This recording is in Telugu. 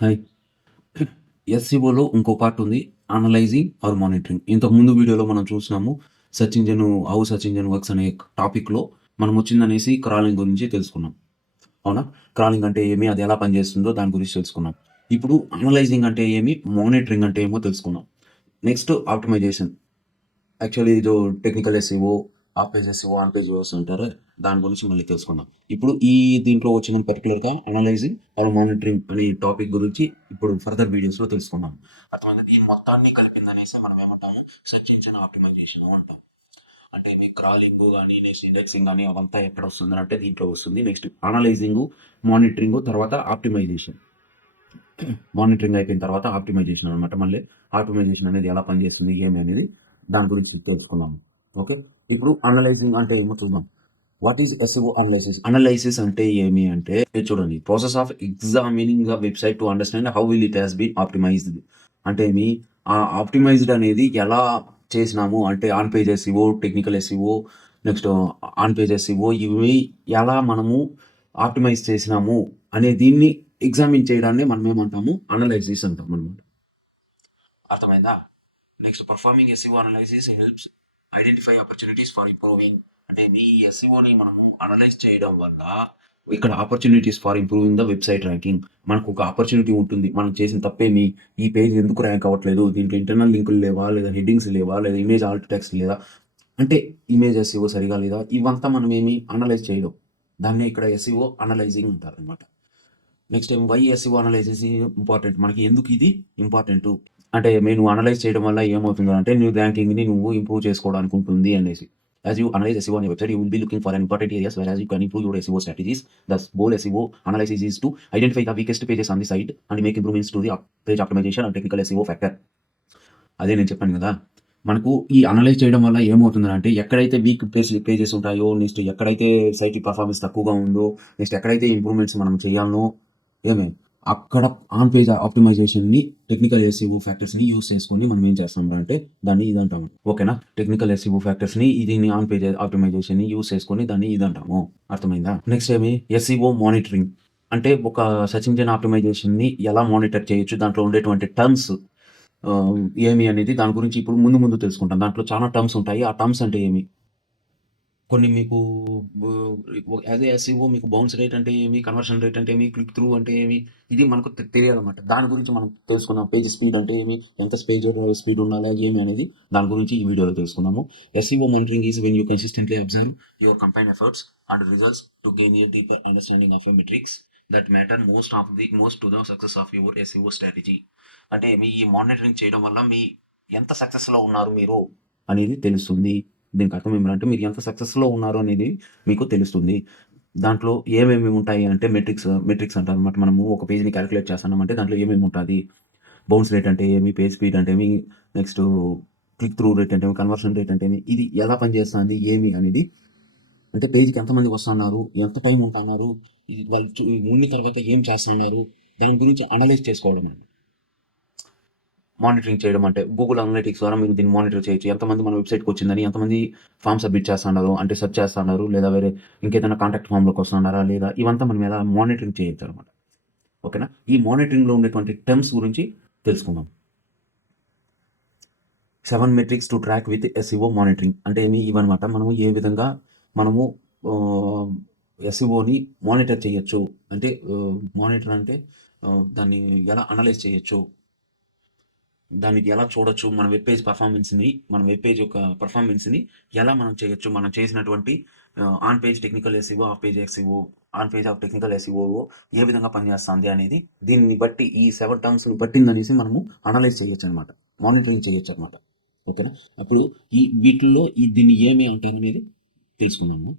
హాయ్. ఎస్‌సిఓలో ఇంకో పార్ట్ ఉంది. Analysing or monitoring. ఇంతకుముందు వీడియోలో మనం చూసినాము. సెర్చ్ ఇంజిన్ వర్క్స్ అనే టాపిక్‌లో మనం వచ్చిందనేసి క్రాలింగ్ గురించి తెలుసుకున్నాం. అవునా? క్రాలింగ్ అంటే ఏమి? అది ఎలా పనిచేస్తుందో దాని గురించి తెలుసుకున్నాం. ఇప్పుడు అనలైజింగ్ అంటే ఏమి? మానిటరింగ్ అంటే ఏమో తెలుసుకుందాం. Next optimisation. యాక్చువల్లీ ఇది technical SEO, off page SEO, on page OS అంటారు. దాని గురించి మళ్ళీ తెలుసుకుందాం. ఇప్పుడు దీంట్లో వచ్చిన పర్టికులర్‌గా అనలైజింగ్ ఆర్ మానిటరింగ్ అనే టాపిక్ గురించి ఇప్పుడు ఫర్దర్ వీడియోస్‌లో తెలుసుకుందాం. అర్థమైందా? ఈ మొత్తాన్ని కలిపిందనేసి మనం ఏమంటాము? సెర్చ్ ఇంజిన్ ఆప్టిమైజేషన్ అంటాం. అంటే మీ క్రాలింగ్ గాని, నెక్స్ట్ ఇండెక్సింగ్ గాని అవంతా ఎక్కడ వస్తుందంటే దీంట్లో వస్తుంది. నెక్స్ట్ అనలైజింగ్, మానిటరింగ్ తర్వాత ఆప్టిమైజేషన్. మానిటరింగ్ అయిపోయిన తర్వాత ఆప్టిమైజేషన్ అనమాట. మళ్ళీ ఆప్టిమైజేషన్ అనేది ఎలా పనిచేస్తుంది, ఏమి అనేది దాని గురించి తెలుసుకుందాం. ఓకే. ఇప్పుడు అనలైజింగ్ అంటే ఏమో చూద్దాం. What is SEO analysis? Analysis అంటే ఏమి అంటే ఇది చూడండి. Process of examining a website to understand how will it has been optimised. అంటే ఆ ఆప్టిమైజ్డ్ అనేది ఎలా చేసినాము అంటే on page SEO, technical SEO, next on page SEO ఇవి ఎలా మనము ఆప్టిమైజ్ చేసినాము అనే దీన్ని ఎగ్జామిన్ చేయడాన్ని మనం ఏమంటాము? అనలైసిస్ అంటాం అనమాట. అర్థమైందా? Next performing SEO analysis helps identify opportunities for improving. అంటే మీ ఎస్ఈఓని మనము అనలైజ్ చేయడం వల్ల ఇక్కడ opportunities for improving the website ranking. మనకు ఒక ఆపర్చునిటీ ఉంటుంది. మనం చేసిన తప్పేమి, ఈ పేజ్ ఎందుకు ర్యాంక్ అవ్వట్లేదు, దీంట్లో ఇంటర్నల్ లింకులు లేవా, లేదా హెడ్డింగ్స్ లేవా, లేదా ఇమేజ్ ఆల్ట్ టెక్స్ట్ లేదా, అంటే ఇమేజ్ ఎస్ఈఓ సరిగా లేదా, ఇవంతా మనం ఏమి అనలైజ్ చేయడం. దాన్ని ఇక్కడ ఎస్ఈఓ అనలైజింగ్ అంటారు అనమాట. Next time why SEO analysis important. మనకి ఎందుకు ఇది ఇంపార్టెంట్ అంటే నువ్వు అనలైజ్ చేయడం వల్ల ఏమవుతుంది అంటే నీ ర్యాంకింగ్ని నువ్వు ఇంప్రూవ్ చేసుకోవడానికి ఉంటుంది అనేసి. As you analyse SEO on your website, you will be looking for an important areas where as you can improve your SEO strategies. The goal SEO analysis is to identify the weakest pages on the site and make improvements to the page optimisation and technical SEO factor. అదే నేను చెప్పాను కదా. మనకు ఈ అనలైజ్ చేయడం వల్ల ఏమవుతుందంటే ఎక్కడైతే వీక్ పేజెస్ ఉంటాయో, నెక్స్ట్ ఎక్కడైతే సైట్ పర్ఫార్మెన్స్ తక్కువగా ఉందో, నెక్స్ట్ ఎక్కడైతే ఇంప్రూవ్మెంట్స్ మనం చేయాలనో ఏమే అక్కడ ఆన్ పేజ్ ఆప్టిమైజేషన్‌ని టెక్నికల్ ఎస్ఈఓ ఫ్యాక్టర్స్‌ని యూజ్ చేసుకొని మనం ఏం చేస్తాం అంటే దాన్ని ఇదంటాము. ఓకేనా? టెక్నికల్ ఎస్ఈఓ ఫ్యాక్టర్స్‌ని దీన్ని ఆన్ పేజ్ ఆప్టిమైజేషన్‌ని యూజ్ చేసుకొని దాన్ని ఇదంటాము. అర్థమైందా? Next SEO monitoring. అంటే ఒక సెర్చ్ ఇంజిన్ ఆప్టిమైజేషన్‌ని ఎలా మానిటర్ చేయొచ్చు, దాంట్లో ఉండేటువంటి టర్మ్స్ ఏమి అనేది దాని గురించి ఇప్పుడు ముందు ముందు తెలుసుకుంటాం. దాంట్లో చాలా టర్మ్స్ ఉంటాయి. ఆ టర్మ్స్ అంటే ఏమి? కొన్ని మీకు యాస్ ఎ ఎస్ఈఓ మీకు బౌన్స్ రేట్ అంటే ఏమి? కన్వర్షన్ రేట్ అంటే ఏమి? క్లిక్ త్రూ అంటే ఏమి? ఇది మనకు తెలియాలన్నమాట. దాని గురించి మనం తెలుసుకుందాం. పేజ్ స్పీడ్ అంటే ఏమి? ఎంత స్పీడ్ ఉండాలి? ఏమి అనేది దాని గురించి ఈ వీడియోలో తెలుసుకుందాము. SEO monitoring is when you consistently observe your company efforts and results to gain a deeper understanding of a metrics that matter most to the success of your SEO strategy. అంటే మీ ఈ మానిటరింగ్ చేయడం వల్ల ఎంత సక్సెస్‌లో ఉన్నారు మీరు అనేది తెలుస్తుంది. దీనికి అర్థం ఏమిటంటే మీరు ఎంత సక్సెస్‌లో ఉన్నారు అనేది మీకు తెలుస్తుంది. దాంట్లో ఏమేమి ఉంటాయి అంటే మెట్రిక్స్ అంటారనమాట. మనము ఒక పేజ్‌ని కాలిక్యులేట్ చేస్తున్నామంటే దాంట్లో ఏమేమి ఉంటది? బౌన్స్ రేట్ అంటే ఏమి? పేజ్ స్పీడ్ అంటే ఏమి? నెక్స్ట్ క్లిక్ త్రూ రేట్ అంటే ఏమి? కన్వర్షన్ రేట్ అంటే ఏమి? ఇది ఎలా పనిచేస్తుంది? ఏమి అనేది అంటే పేజ్‌కి ఎంతమంది వస్తున్నారు? ఎంత టైం ఉంటున్నారు? వాళ్ళు ఉన్న తర్వాత ఏం చేస్తున్నారు? దాని గురించి అనలైజ్ చేసుకోవడం అండి. మానిటరింగ్ చేయడం అంటే గూగుల్ అనలిటిక్స్ ద్వారా మీరు దీన్ని మానిటర్ చేయొచ్చు. ఎంతమంది మన వెబ్‌సైట్‌కి వచ్చిందని, ఎంతమంది ఫార్మ్ సబ్మిట్ చేస్తున్నారు, అంటే సెర్చ్ చేస్తున్నారు, లేదా వేరే ఇంకేదైనా కాంటాక్ట్ ఫార్మ్‌లోకి వస్తున్నారా లేదా, ఇవంతా మనం ఎలా మానిటరింగ్ చేయొచ్చనమాట. ఓకేనా? ఈ మానిటరింగ్‌లో ఉండేటువంటి టర్మ్స్ గురించి తెలుసుకుందాం. 7 metrics to track with SEO monitoring అంటే ఇవన్నమాట. మనము ఏ విధంగా మనము ఆహ్, ఎస్ఈఓని మానిటర్ చేయొచ్చు. అంటే మానిటర్ అంటే దాన్ని ఎలా అనలైజ్ చేయొచ్చు. దానికి ఎలా చూడొచ్చు? మన వెబ్ పేజ్ యొక్క పెర్ఫార్మన్స్‌ని ఎలా మనం చేయొచ్చు? మనం చేసినటువంటి on page technical SEO, off page SEO, on page off technical SEO ఏ విధంగా పనిచేస్తుంది అనేది దీన్ని బట్టి ఈ 7 టర్మ్స్‌ని బట్టిందనేసి మనము అనలైజ్ చేయొచ్చనమాట. మానిటరింగ్ చేయొచ్చనమాట. ఓకేనా? అప్పుడు వీటిల్లో దీన్ని ఏమి అంటారనేది తెలుసుకుందాము.